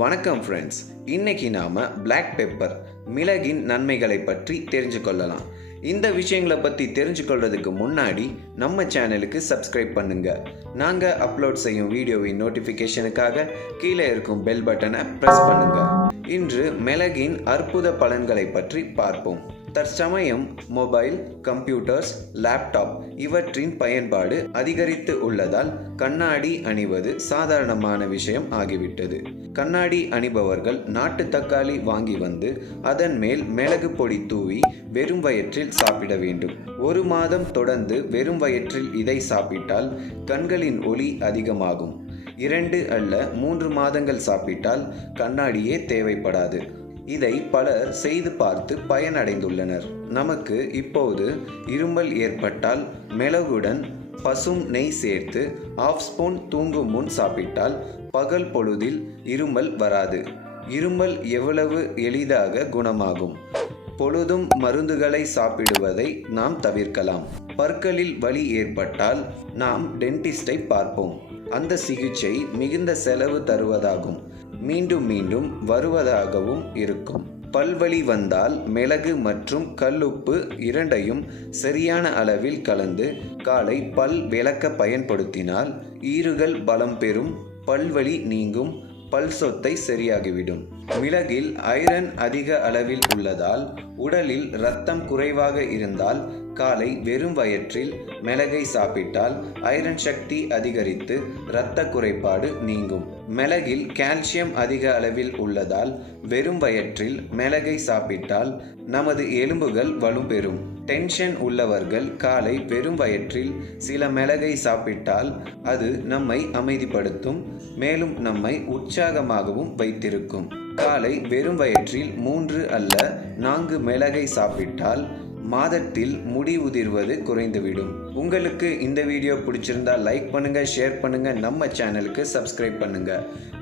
வணக்கம் ஃப்ரெண்ட்ஸ். இன்னைக்கு நாம பிளாக் பெப்பர் மிளகின் நன்மைகளை பற்றி தெரிஞ்சு கொள்ளலாம். இந்த விஷயங்களை பற்றி தெரிஞ்சுக்கொள்றதுக்கு முன்னாடி நம்ம சேனலுக்கு சப்ஸ்கிரைப் பண்ணுங்க. நாங்கள் அப்லோட் செய்யும் வீடியோவின் நோட்டிஃபிகேஷனுக்காக கீழே இருக்கும் பெல் பட்டனை ப்ரெஸ் பண்ணுங்க. இன்று மிளகின் அற்புத பலன்களை பற்றி பார்ப்போம். தற்சமயம் மொபைல், கம்ப்யூட்டர்ஸ், லேப்டாப் இவற்றின் பயன்பாடு அதிகரித்து உள்ளதால் கண்ணாடி அணிவது சாதாரணமான விஷயம் ஆகிவிட்டது. கண்ணாடி அணிபவர்கள் நாட்டு தக்காளி வாங்கி வந்து அதன் மேல் மிளகு பொடி தூவி வெறும் வயிற்றில் சாப்பிட வேண்டும். 1 மாதம் தொடர்ந்து வெறும் வயிற்றில் இதை சாப்பிட்டால் கண்களின் ஒளி அதிகமாகும். 2 அல்ல 3 மாதங்கள் சாப்பிட்டால் கண்ணாடியே தேவைப்படாது. இதை பலர் செய்து பார்த்து பயனடைந்துள்ளனர். நமக்கு இப்போது இருமல் ஏற்பட்டால் மிளகுடன் பசும் நெய் சேர்த்து 1/2 ஸ்பூன் தூங்கும் முன் சாப்பிட்டால் பகல் பொழுதில் இருமல் வராது. இருமல் எவ்வளவு எளிதாக குணமாகும். பொழுதும் மருந்துகளை சாப்பிடுவதை நாம் தவிர்க்கலாம். பற்களில் வலி ஏற்பட்டால் நாம் டென்டிஸ்டை பார்ப்போம். அந்த சிகிச்சை மிகுந்த செலவு தருவதாகும். மீண்டும் மீண்டும் வருவதாகவும் இருக்கும். பல்வலி வந்தால் மிளகு மற்றும் கல்லுப்பு இரண்டையும் சரியான அளவில் கலந்து காலை பல் விளக்க பயன்படுத்தினால் ஈறுகள் பலம் பெறும், பல்வலி நீங்கும், பல் சொத்தை சரியாகிவிடும். மிளகில் ஐரன் அதிக அளவில் உள்ளதால் உடலில் இரத்தம் குறைவாக இருந்தால் காலை வெறும் வயிற்றில் மிளகை சாப்பிட்டால் ஐரன் சக்தி அதிகரித்து இரத்த குறைபாடு நீங்கும். மிளகில் கால்சியம் அதிக அளவில் உள்ளதால் வெறும் வயிற்றில் மிளகை சாப்பிட்டால் நமது எலும்புகள் வலுப்பெறும். டென்ஷன் உள்ளவர்கள் காலை வெறும் வயிற்றில் சில மிளகை சாப்பிட்டால் அது நம்மை அமைதிப்படுத்தும், மேலும் நம்மை உற்சாகமாகவும் வைத்திருக்கும். காலை வெறும் வயிற்றில் 3 அல்ல 4 மிளகை சாப்பிட்டால் மாதத்தில் முடி உதிர்வது குறைந்துவிடும். உங்களுக்கு இந்த வீடியோ பிடிச்சிருந்தா லைக் பண்ணுங்க, ஷேர் பண்ணுங்க, நம்ம சேனலுக்கு சப்ஸ்கிரைப் பண்ணுங்க.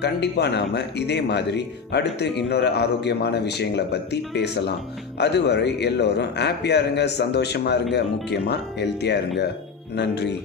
கண்டிப்பாக நாம இதே மாதிரி அடுத்து இன்னொரு ஆரோக்கியமான விஷயங்களை பற்றி பேசலாம். அதுவரை எல்லோரும் ஹாப்பியாக இருங்க, சந்தோஷமா இருங்க, முக்கியமாக ஹெல்த்தியாக இருங்க. நன்றி.